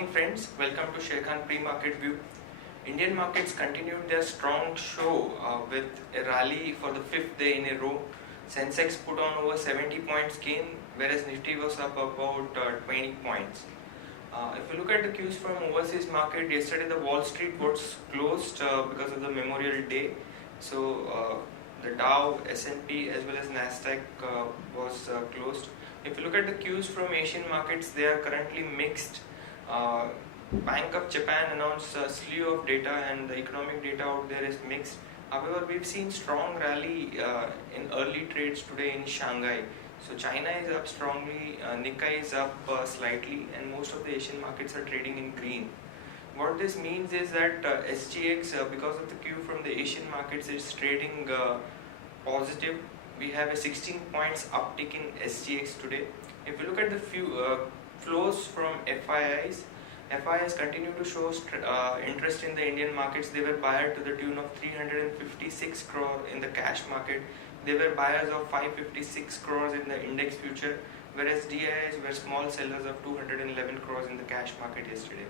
morning friends, welcome to Sharekhan pre-market view. Indian markets continued their strong show with a rally for the fifth day in a row. Sensex put on over 70 points gain, whereas Nifty was up about 20 points. If you look at the cues from overseas market, yesterday the Wall Street was closed because of the Memorial Day. So the Dow, S&P as well as Nasdaq was closed. If you look at the cues from Asian markets, they are currently mixed. Bank of Japan announced a slew of data and the economic data out there is mixed. However, we've seen strong rally in early trades today in Shanghai. So China is up strongly, Nikkei is up slightly, and most of the Asian markets are trading in green. What this means is that SGX, because of the cue from the Asian markets, is trading positive. We have a 16 points uptick in SGX today. If you look at the flows from FIIs continue to show interest in the Indian markets. They were buyers to the tune of 356 crore in the cash market. They were buyers of 556 crores in the index future, whereas DIIs were small sellers of 211 crores in the cash market yesterday.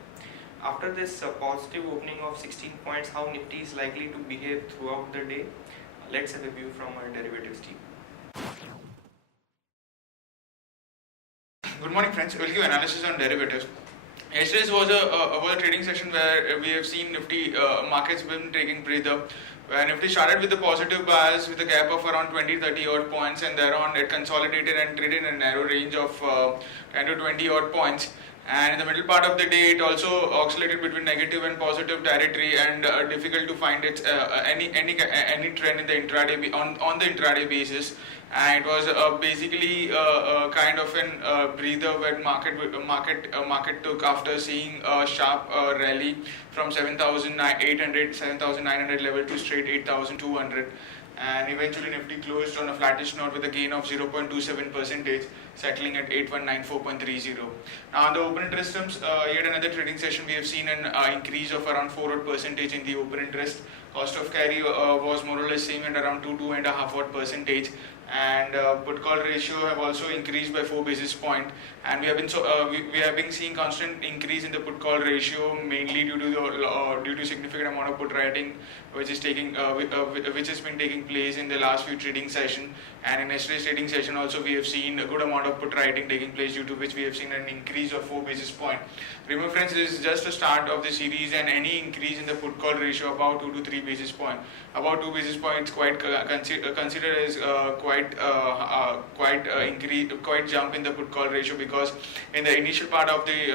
After this positive opening of 16 points, how Nifty is likely to behave throughout the day? Let's have a view from our derivatives team. Good morning friends, we'll give analysis on derivatives. Yesterday's was a trading session where we have seen Nifty markets been taking breather, where Nifty started with a positive bias with a gap of around 20-30 odd points, and thereon it consolidated and traded in a narrow range of 10 to 20 odd points. And in the middle part of the day, it also oscillated between negative and positive territory, and difficult to find its any trend in the intraday on the intraday basis. And it was basically kind of an breather when market took after seeing a sharp rally from 7,900 level to straight 8,200. And eventually Nifty closed on a flattish note with a gain of 0.27%, settling at 8194.30. Now on the open interest terms, yet another trading session, we have seen an increase of around 4% in the open interest. Cost of carry was more or less same at around 2.5%, and put call ratio have also increased by 4 basis points, and we have been seeing constant increase in the put call ratio, mainly due to significant amount of put writing which has been taking place in the last few trading session. And in yesterday's trading session also we have seen a good amount of put writing taking place, due to which we have seen an increase of 4 basis points. Remember friends, this is just the start of the series, and any increase in the put call ratio about 2 to 3 basis points, about 2 basis points quite considered as quite jump in the put call ratio, because in the initial part of the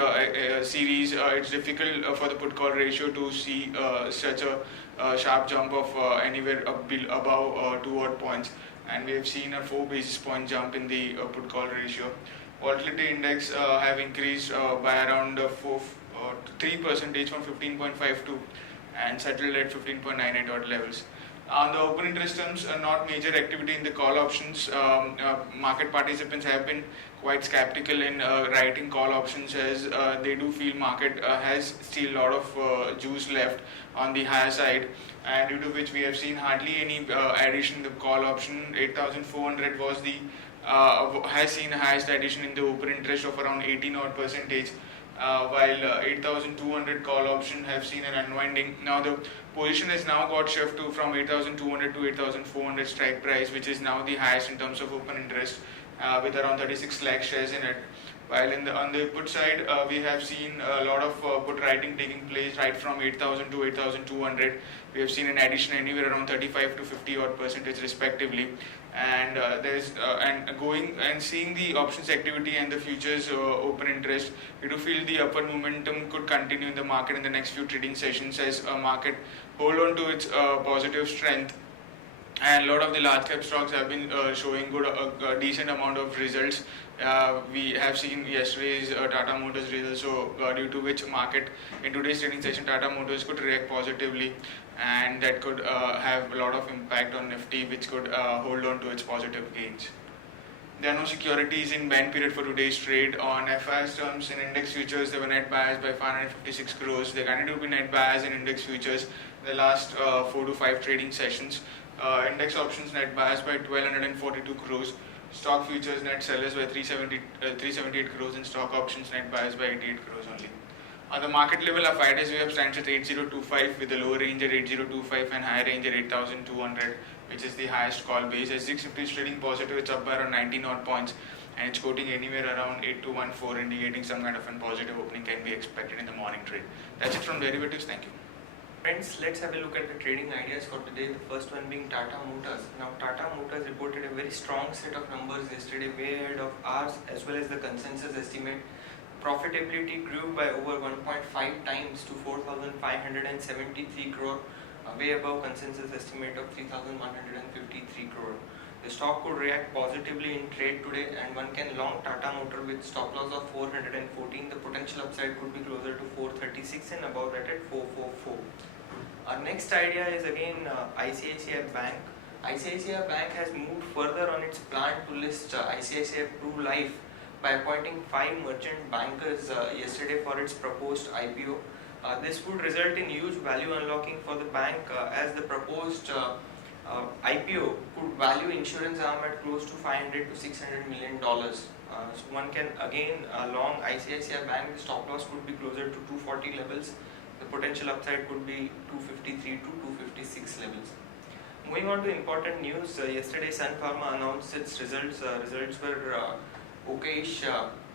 series it's difficult for the put call ratio to see such a sharp jump of anywhere above 2 odd points, and we have seen a 4 basis point jump in the put call ratio. Volatility index have increased by around 3% from 15.52 and settled at 15.98 odd levels. On the open interest terms, not major activity in the call options. Market participants have been quite skeptical in writing call options, as they do feel market has still a lot of juice left on the higher side, and due to which we have seen hardly any addition in the call option. 8,400 was the has seen the highest addition in the open interest of around 18 odd percentage, while 8,200 call option have seen an unwinding. Now the position has now got shift to from 8,200 to 8,400 strike price, which is now the highest in terms of open interest, with around 36 lakh shares in it. While on the put side, we have seen a lot of put writing taking place right from 8,000 to 8,200. We have seen an addition anywhere around 35 to 50 odd percentage respectively, and seeing the options activity and the futures open interest, we do feel the upward momentum could continue in the market in the next few trading sessions, as a market hold on to its positive strength. And a lot of the large cap stocks have been showing decent amount of results. We have seen yesterday's Tata Motors results, so due to which market in today's trading session Tata Motors could react positively, and that could have a lot of impact on Nifty, which could hold on to its positive gains. There are no securities in band period for today's trade. On FIs terms, in index futures there were net buyers by 556 crores. There continued to be net buyers in index futures in the last 4 to 5 trading sessions. Index options net buyers by 1242 crores. Stock futures net sellers by 378 crores, and stock options net buyers by 88 crores only. On the market level, our 5 days VWAP stands at 8025 with the lower range at 8025 and higher range at 8200, which is the highest call base. S650 is trading positive, it's up by around 19 odd points and it's quoting anywhere around 8214, indicating some kind of a positive opening can be expected in the morning trade. That's it from derivatives. Thank you. Friends, let's have a look at the trading ideas for today. The first one being Tata Motors. Now, Tata Motors reported a very strong set of numbers yesterday, way ahead of ours as well as the consensus estimate. Profitability grew by over 1.5 times to 4,573 crore, way above consensus estimate of 3,153 crore. The stock could react positively in trade today, and one can long Tata Motor with stop loss of 414. The potential upside could be closer to 436 and above that at 444. Our next idea is again ICICI Bank. ICICI Bank has moved further on its plan to list ICICI Pru Life by appointing 5 merchant bankers yesterday for its proposed IPO. This would result in huge value unlocking for the bank as the proposed IPO could value insurance arm at close to $500 to $600 million. So one can again long ICICI Bank. The stop loss could be closer to 240 levels. The potential upside could be 253 to 256 levels. Moving on to important news, yesterday Sun Pharma announced its results. Results were okayish.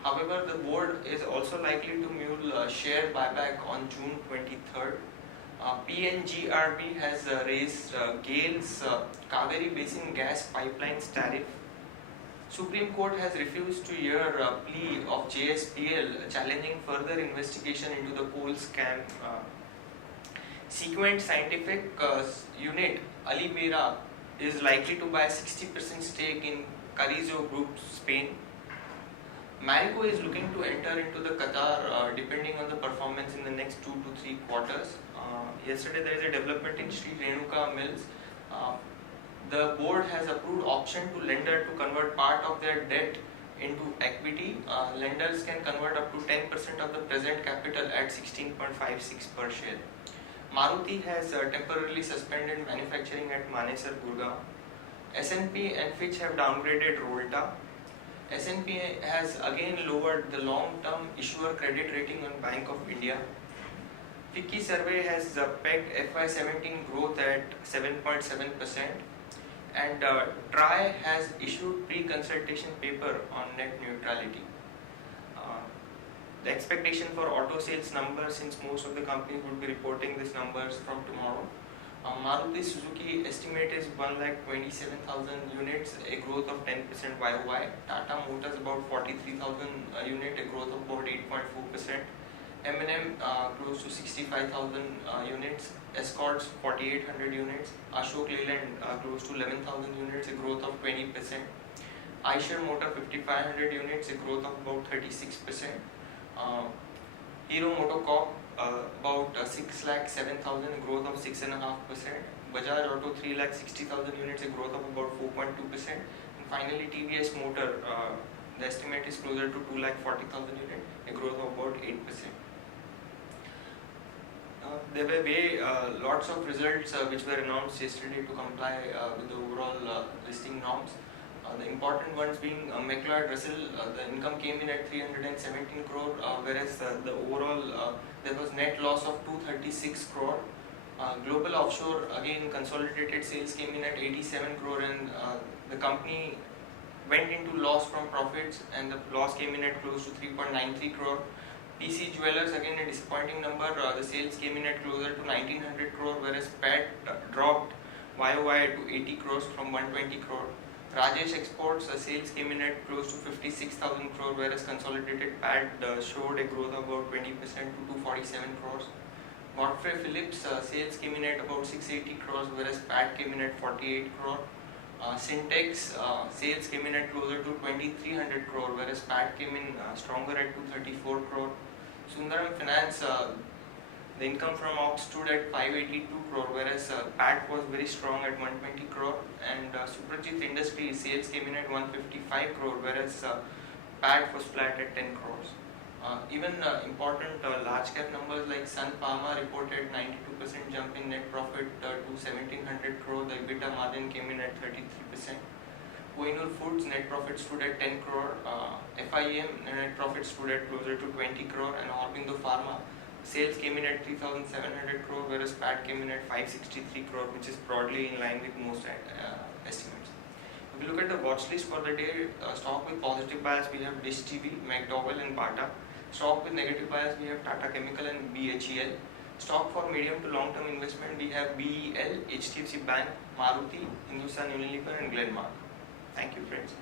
However, the board is also likely to mule share buyback on June 23rd. PNGRB has raised GAIL's Kaveri Basin gas pipelines tariff. Supreme Court has refused to hear a plea of JSPL challenging further investigation into the coal scam. Sequent Scientific unit Alibera is likely to buy 60% stake in Carrizo Group, Spain. Marico is looking to enter into the Qatar depending on the performance in the next 2 to 3 quarters. Yesterday there is a development in Sri Renuka Mills. The board has approved option to lender to convert part of their debt into equity. Lenders can convert up to 10% of the present capital at 16.56 per share. Maruti has temporarily suspended manufacturing at Manesar, Gurgaon. S&P and Fitch have downgraded Rolta. S&P has again lowered the long-term issuer credit rating on Bank of India. FICCI survey has pegged FY17 growth at 7.7%. And TRAI has issued pre-consultation paper on net neutrality. The expectation for auto sales numbers, since most of the companies would be reporting these numbers from tomorrow. Maruti Suzuki estimate is 1,27,000 units, a growth of 10% YOY. Tata Motors about 43,000 units, a growth of about 8.4%. M&M close to 65,000 units. Escorts 4,800 units. Ashok Leyland close to 11,000 units, a growth of 20%. Eicher Motor 5,500 units, a growth of about 36%. Hero MotoCorp about 6,07,000, a growth of 6.5%. Bajaj Auto 3,60,000 units, a growth of about 4.2%. And finally TVS Motor, the estimate is closer to 2,40,000 units, a growth of about 8%. There were lots of results which were announced yesterday to comply with the overall listing norms. The important ones being McLeod Russell, the income came in at 317 crore, whereas the overall there was net loss of 236 crore. Global Offshore, again consolidated sales came in at 87 crore, and the company went into loss from profits, and the loss came in at close to 3.93 crore. PC Jewelers, again a disappointing number. The sales came in at closer to 1900 crore, whereas PAT dropped YOY to 80 crores from 120 crore. Rajesh Exports, sales came in at close to 56,000 crore, whereas consolidated PAT showed a growth of about 20% to 247 crores. Godfrey Phillips, sales came in at about 680 crores, whereas PAT came in at 48 crore. Syntex, sales came in at closer to 2300 crore, whereas PAT came in stronger at 234 crore. Sundaram Finance, the income from ops stood at 582 crore, whereas PAT was very strong at 120 crore. And Suprajit Industries, sales came in at 155 crore, whereas PAT was flat at 10 crores. Even important large cap numbers like Sun Pharma reported 92% jump in net profit to 1700 crore. The EBITDA margin came in at 33%. Kohinoor Foods net profit stood at 10 crore. FIM net profit stood at closer to 20 crore, and Aurobindo Pharma Sales came in at 3,700 crore, whereas PAT came in at 563 crore, which is broadly in line with most estimates. If you look at the watch list for the day, stock with positive bias we have Dish TV, McDowell and Bata. Stock with negative bias we have Tata Chemical and BHEL. Stock for medium to long term investment we have BEL, HDFC Bank, Maruti, Hindustan Unilever and Glenmark. Thank you friends.